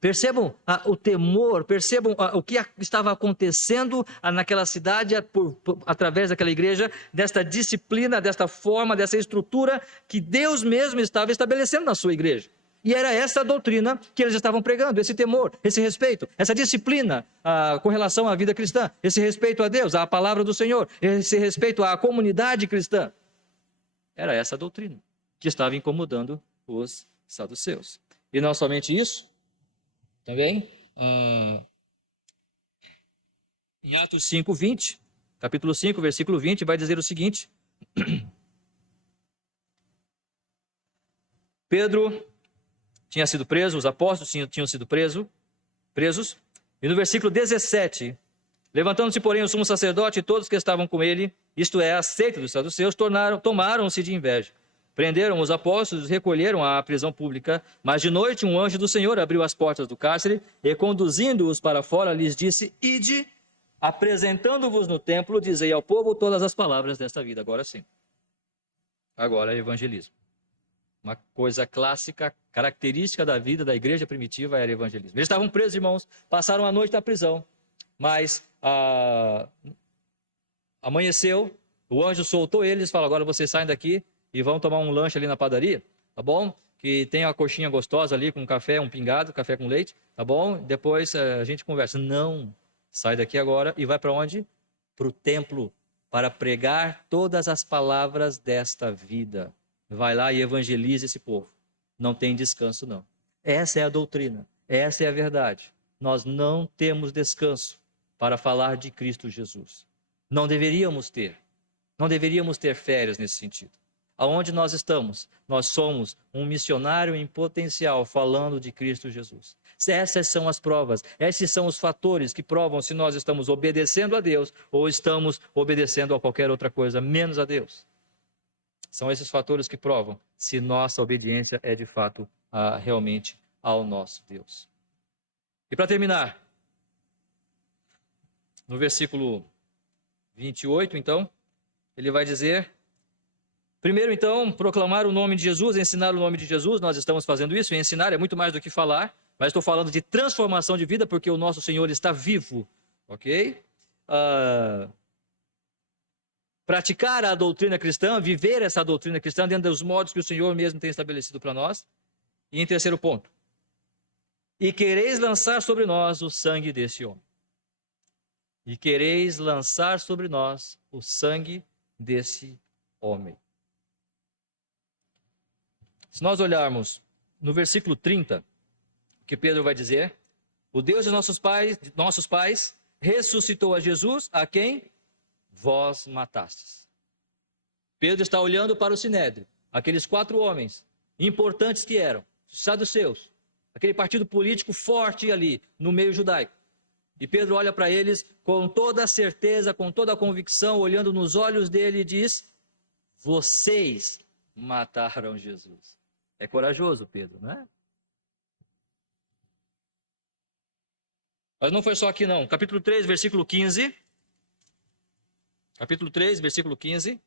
Percebam o temor, percebam o que estava acontecendo naquela cidade através daquela igreja, desta disciplina, desta forma, dessa estrutura que Deus mesmo estava estabelecendo na sua igreja. E era essa a doutrina que eles estavam pregando, esse temor, esse respeito, essa disciplina com relação à vida cristã, esse respeito a Deus, à palavra do Senhor, esse respeito à comunidade cristã. Era essa a doutrina que estava incomodando os saduceus. E não somente isso, também, em Atos 5, 20, capítulo 5, versículo 20, vai dizer o seguinte: Pedro tinha sido preso, os apóstolos tinham sido presos, e no versículo 17, levantando-se, porém, o sumo sacerdote e todos que estavam com ele, isto é, a seita dos saduceus, tomaram-se de inveja. Prenderam os apóstolos, recolheram à prisão pública, mas de noite um anjo do Senhor abriu as portas do cárcere e, conduzindo-os para fora, lhes disse: Ide, apresentando-vos no templo, dizei ao povo todas as palavras desta vida. Agora sim. Agora é evangelismo. Uma coisa clássica, característica da vida da igreja primitiva era evangelismo. Eles estavam presos, irmãos, passaram a noite na prisão, mas amanheceu, o anjo soltou eles e falou: agora vocês saem daqui e vão tomar um lanche ali na padaria, tá bom? Que tem uma coxinha gostosa ali com café, um pingado, café com leite, tá bom? Depois a gente conversa. Não, sai daqui agora e vai para onde? Para o templo, para pregar todas as palavras desta vida. Vai lá e evangeliza esse povo. Não tem descanso, não. Essa é a doutrina, essa é a verdade. Nós não temos descanso para falar de Cristo Jesus. Não deveríamos ter férias nesse sentido. Aonde nós estamos? Nós somos um missionário em potencial falando de Cristo Jesus. Essas são as provas, esses são os fatores que provam se nós estamos obedecendo a Deus ou estamos obedecendo a qualquer outra coisa, menos a Deus. São esses fatores que provam se nossa obediência é de fato realmente ao nosso Deus. E para terminar, no versículo 28, então, ele vai dizer: primeiro, então, proclamar o nome de Jesus, ensinar o nome de Jesus. Nós estamos fazendo isso, e ensinar é muito mais do que falar, mas estou falando de transformação de vida, porque o nosso Senhor está vivo, ok? Praticar a doutrina cristã, viver essa doutrina cristã dentro dos modos que o Senhor mesmo tem estabelecido para nós. E em terceiro ponto, e quereis lançar sobre nós o sangue desse homem. E quereis lançar sobre nós o sangue desse homem. Se nós olharmos no versículo 30, o que Pedro vai dizer: o Deus de nossos pais ressuscitou a Jesus, a quem vós matastes. Pedro está olhando para o Sinédrio, aqueles 4 homens importantes que eram, os saduceus, aquele partido político forte ali no meio judaico. E Pedro olha para eles com toda a certeza, com toda a convicção, olhando nos olhos dele e diz: vocês mataram Jesus. É corajoso, Pedro, não é? Mas não foi só aqui não. Capítulo 3, versículo 15. Capítulo 3, versículo 15.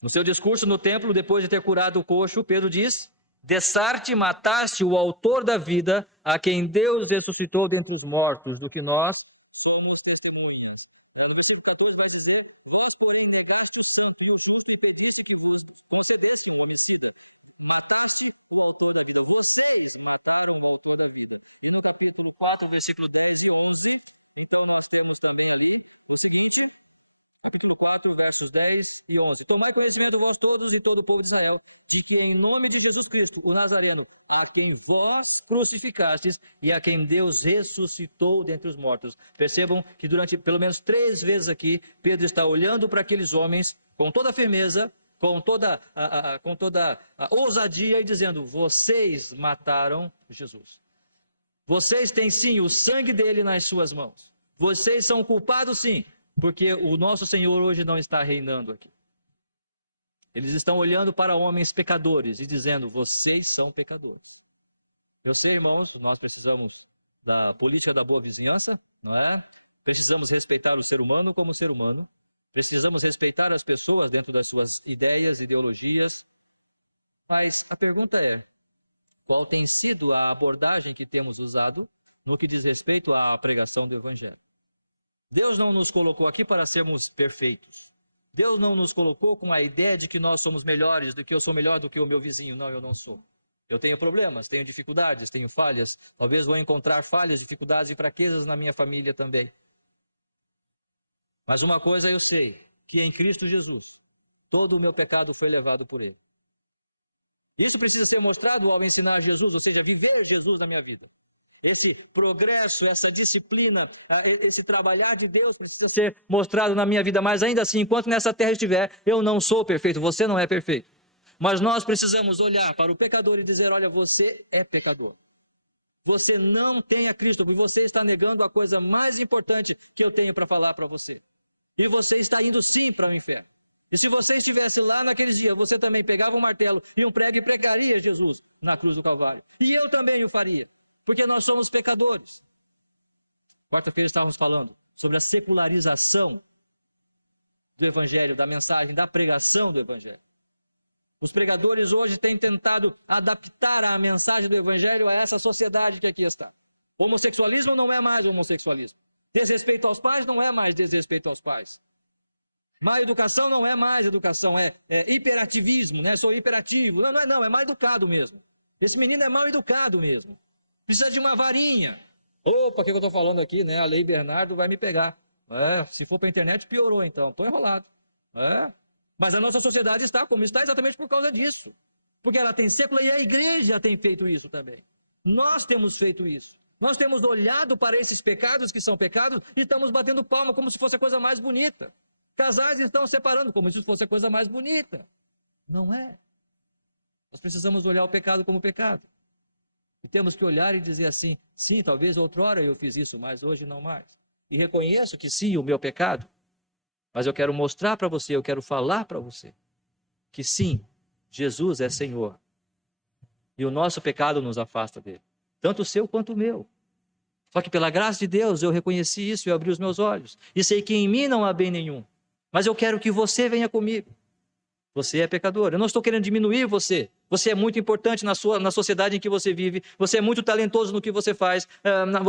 No seu discurso no templo, depois de ter curado o coxo, Pedro diz: dessarte, mataste o autor da vida, a quem Deus ressuscitou dentre os mortos, do que nós somos testemunhas. No versículo 14 vai dizer: vós, porém, negaste o santo, e o justo impediste que vos concedesse um homicida. Mataste o autor da vida. Vocês mataram o autor da vida. E no capítulo 4, versículo 10 e 11, então nós temos também ali o seguinte, capítulo 4, versos 10 e 11. Tomai conhecimento vós todos e todo o povo de Israel, de que em nome de Jesus Cristo, o Nazareno, a quem vós crucificastes e a quem Deus ressuscitou dentre os mortos. Percebam que durante pelo menos 3 vezes aqui, Pedro está olhando para aqueles homens com toda a firmeza, com toda a ousadia e dizendo: vocês mataram Jesus. Vocês têm sim o sangue dele nas suas mãos. Vocês são culpados sim, porque o nosso Senhor hoje não está reinando aqui. Eles estão olhando para homens pecadores e dizendo: vocês são pecadores. Eu sei, irmãos, nós precisamos da política da boa vizinhança, não é? Precisamos respeitar o ser humano como ser humano. Precisamos respeitar as pessoas dentro das suas ideias, ideologias. Mas a pergunta é: qual tem sido a abordagem que temos usado no que diz respeito à pregação do Evangelho? Deus não nos colocou aqui para sermos perfeitos. Deus não nos colocou com a ideia de que nós somos melhores, do que eu sou melhor do que o meu vizinho. Não, eu não sou. Eu tenho problemas, tenho dificuldades, tenho falhas. Talvez vou encontrar falhas, dificuldades e fraquezas na minha família também. Mas uma coisa eu sei, que em Cristo Jesus, todo o meu pecado foi levado por Ele. Isso precisa ser mostrado ao ensinar Jesus, ou seja, viver Jesus na minha vida. Esse progresso, essa disciplina, esse trabalhar de Deus precisa ser mostrado na minha vida. Mas ainda assim, enquanto nessa terra estiver, eu não sou perfeito, você não é perfeito. Mas nós precisamos olhar para o pecador e dizer: olha, você é pecador. Você não tem a Cristo, e você está negando a coisa mais importante que eu tenho para falar para você. E você está indo sim para o inferno. E se você estivesse lá naqueles dias, você também pegava um martelo e um prego e pregaria Jesus na cruz do Calvário. E eu também o faria, porque nós somos pecadores. Quarta-feira estávamos falando sobre a secularização do Evangelho, da mensagem, da pregação do Evangelho. Os pregadores hoje têm tentado adaptar a mensagem do Evangelho a essa sociedade que aqui está. Homossexualismo não é mais homossexualismo. Desrespeito aos pais não é mais desrespeito aos pais. Má educação não é mais educação, é hiperativismo, né? Sou hiperativo. Não, é mal educado mesmo. Esse menino é mal educado mesmo. Precisa de uma varinha. Opa, o que eu estou falando aqui, né? A Lei Bernardo vai me pegar. Se for para a internet, piorou então. Estou enrolado. Mas a nossa sociedade está como está exatamente por causa disso. Porque ela tem século e a igreja tem feito isso também. Nós temos feito isso. Nós temos olhado para esses pecados que são pecados e estamos batendo palma como se fosse a coisa mais bonita. Casais estão separando como se fosse a coisa mais bonita. Não é. Nós precisamos olhar o pecado como pecado. E temos que olhar e dizer assim: sim, talvez outrora eu fiz isso, mas hoje não mais. E reconheço que sim, o meu pecado. Mas eu quero mostrar para você, eu quero falar para você que sim, Jesus é Senhor. E o nosso pecado nos afasta dele. Tanto o seu quanto o meu. Só que pela graça de Deus eu reconheci isso e abri os meus olhos. E sei que em mim não há bem nenhum. Mas eu quero que você venha comigo. Você é pecador. Eu não estou querendo diminuir você. Você é muito importante na sociedade em que você vive. Você é muito talentoso no que você faz,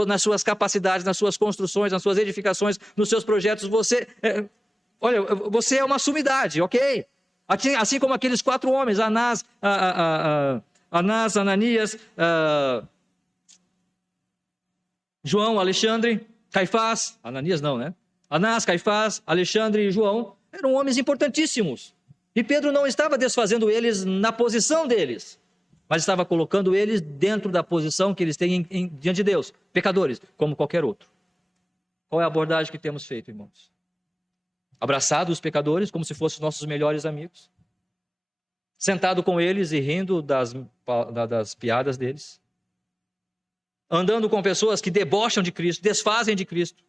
nas suas capacidades, nas suas construções, nas suas edificações, nos seus projetos. Você é uma sumidade, ok? Assim como aqueles 4 homens, Anás, Ananias, João, Alexandre, Caifás, Ananias não, né? Anás, Caifás, Alexandre e João eram homens importantíssimos. E Pedro não estava desfazendo eles na posição deles, mas estava colocando eles dentro da posição que eles têm diante de Deus, pecadores, como qualquer outro. Qual é a abordagem que temos feito, irmãos? Abraçado os pecadores como se fossem nossos melhores amigos, sentado com eles e rindo das piadas deles, andando com pessoas que debocham de Cristo, desfazem de Cristo,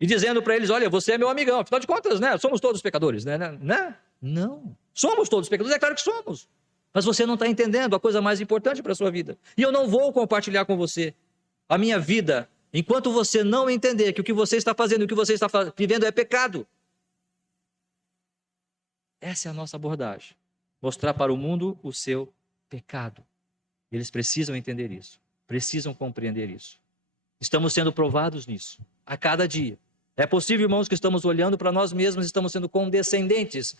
e dizendo para eles: olha, você é meu amigão, afinal de contas, né? Somos todos pecadores, né? Não, somos todos pecadores, é claro que somos, mas você não está entendendo a coisa mais importante para a sua vida, e eu não vou compartilhar com você a minha vida, enquanto você não entender que o que você está fazendo, o que você está vivendo é pecado. Essa é a nossa abordagem, mostrar para o mundo o seu pecado. Eles precisam entender isso, precisam compreender isso. Estamos sendo provados nisso, a cada dia. É possível, irmãos, que estamos olhando para nós mesmos, estamos sendo condescendentes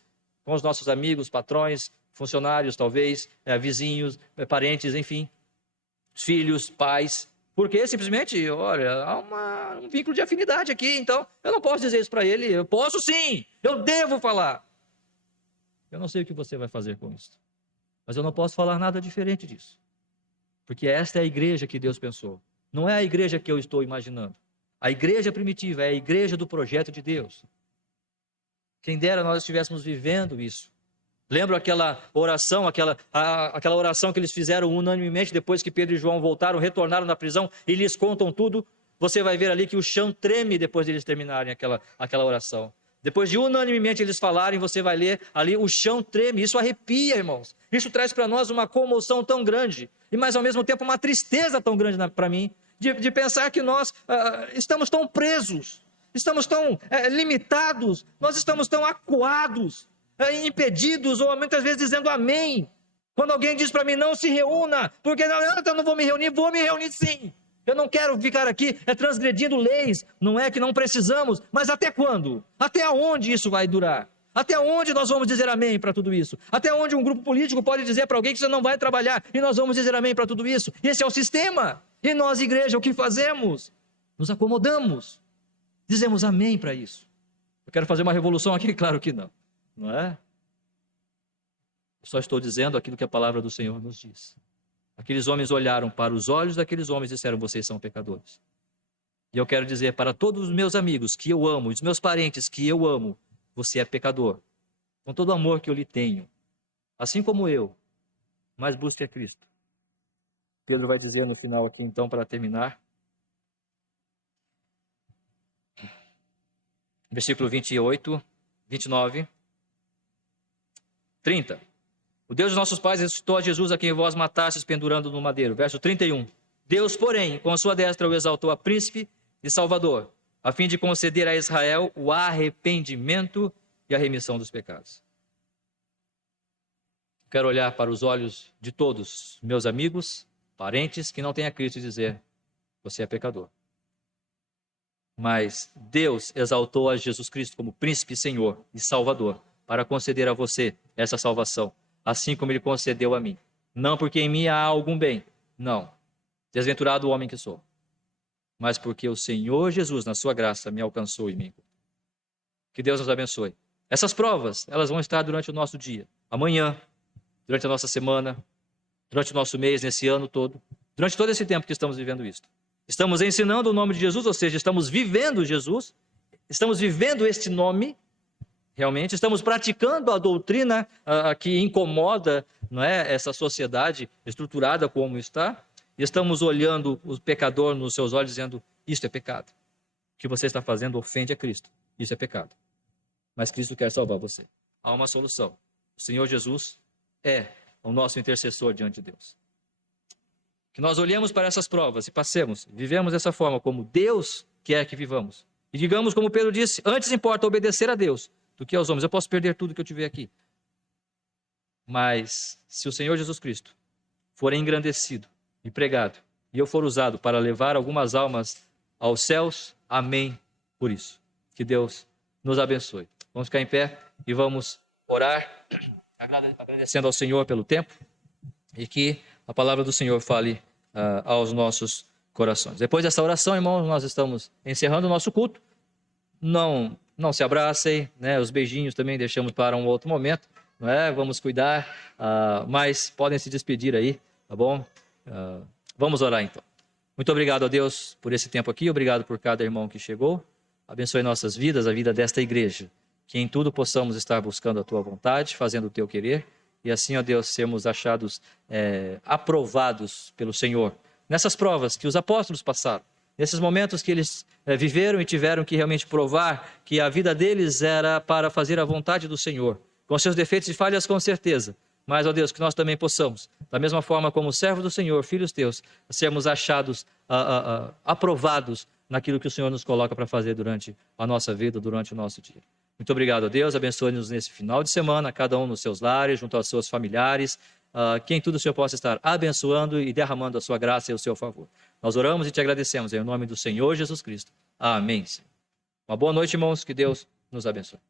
com os nossos amigos, patrões, funcionários, talvez, vizinhos, parentes, enfim, filhos, pais, porque simplesmente, olha, há um vínculo de afinidade aqui, então eu não posso dizer isso para ele. Eu posso sim, eu devo falar. Eu não sei o que você vai fazer com isso, mas eu não posso falar nada diferente disso, porque esta é a igreja que Deus pensou, não é a igreja que eu estou imaginando. A igreja primitiva é a igreja do projeto de Deus. Quem dera nós estivéssemos vivendo isso. Lembra aquela oração, aquela oração que eles fizeram unanimemente depois que Pedro e João voltaram, retornaram da prisão e lhes contam tudo? Você vai ver ali que o chão treme depois de eles terminarem aquela oração. Depois de unanimemente eles falarem, você vai ler ali, o chão treme. Isso arrepia, irmãos. Isso traz para nós uma comoção tão grande e, mas ao mesmo tempo, uma tristeza tão grande para mim, de pensar que nós estamos tão presos, estamos tão limitados, nós estamos tão acuados, impedidos, ou muitas vezes dizendo amém. Quando alguém diz para mim: não se reúna, porque eu não vou me reunir sim. Eu não quero ficar aqui transgredindo leis. Não é que não precisamos, mas até quando? Até onde isso vai durar? Até onde nós vamos dizer amém para tudo isso? Até onde um grupo político pode dizer para alguém que você não vai trabalhar e nós vamos dizer amém para tudo isso? Esse é o sistema. E nós, igreja, o que fazemos? Nos acomodamos. Dizemos amém para isso. Eu quero fazer uma revolução aqui? Claro que não. Não é? Eu só estou dizendo aquilo que a palavra do Senhor nos diz. Aqueles homens olharam para os olhos daqueles homens e disseram: vocês são pecadores. E eu quero dizer para todos os meus amigos que eu amo, os meus parentes que eu amo: você é pecador, com todo o amor que eu lhe tenho, assim como eu, mas busque a Cristo. Pedro vai dizer no final aqui, então, para terminar, versículo 28, 29, 30. O Deus dos nossos pais ressuscitou a Jesus, a quem vós matastes pendurando no madeiro. Verso 31. Deus, porém, com a sua destra o exaltou a príncipe e salvador, a fim de conceder a Israel o arrependimento e a remissão dos pecados. Quero olhar para os olhos de todos meus amigos, parentes que não têm a Cristo e dizer: você é pecador. Mas Deus exaltou a Jesus Cristo como príncipe, Senhor e Salvador, para conceder a você essa salvação, assim como Ele concedeu a mim. Não porque em mim há algum bem, não, desventurado o homem que sou, mas porque o Senhor Jesus, na sua graça, me alcançou e me encontrou. Que Deus nos abençoe. Essas provas, elas vão estar durante o nosso dia, amanhã, durante a nossa semana, durante o nosso mês, nesse ano todo, durante todo esse tempo que estamos vivendo isso. Estamos ensinando o nome de Jesus, ou seja, estamos vivendo Jesus, estamos vivendo este nome, realmente, estamos praticando a doutrina que incomoda, não é, essa sociedade estruturada como está, e estamos olhando o pecador nos seus olhos dizendo: isto é pecado. O que você está fazendo ofende a Cristo, isso é pecado. Mas Cristo quer salvar você. Há uma solução. O Senhor Jesus é o nosso intercessor diante de Deus. Que nós olhemos para essas provas e passemos, vivemos dessa forma como Deus quer que vivamos. E digamos como Pedro disse: antes importa obedecer a Deus do que aos homens. Eu posso perder tudo que eu tiver aqui, mas se o Senhor Jesus Cristo for engrandecido e pregado, e eu for usado para levar algumas almas aos céus, amém por isso. Que Deus nos abençoe. Vamos ficar em pé e vamos orar, agradecendo ao Senhor pelo tempo, e que a palavra do Senhor fale aos nossos corações. Depois dessa oração, irmãos, nós estamos encerrando o nosso culto. Não se abracem, né? Os beijinhos também deixamos para um outro momento, não é? Vamos cuidar, mas podem se despedir aí, tá bom? Vamos orar então. Muito obrigado a Deus por esse tempo aqui, obrigado por cada irmão que chegou. Abençoe nossas vidas, a vida desta igreja, que em tudo possamos estar buscando a Tua vontade, fazendo o Teu querer, e assim, ó Deus, sermos achados aprovados pelo Senhor. Nessas provas que os apóstolos passaram, nesses momentos que eles viveram e tiveram que realmente provar que a vida deles era para fazer a vontade do Senhor, com seus defeitos e falhas com certeza, mas, ó Deus, que nós também possamos, da mesma forma como servo do Senhor, filhos teus, sermos achados aprovados naquilo que o Senhor nos coloca para fazer durante a nossa vida, durante o nosso dia. Muito obrigado a Deus, abençoe-nos nesse final de semana, cada um nos seus lares, junto aos seus familiares, que em tudo o Senhor possa estar abençoando e derramando a sua graça e o seu favor. Nós oramos e te agradecemos em nome do Senhor Jesus Cristo. Amém. Uma boa noite, irmãos, que Deus nos abençoe.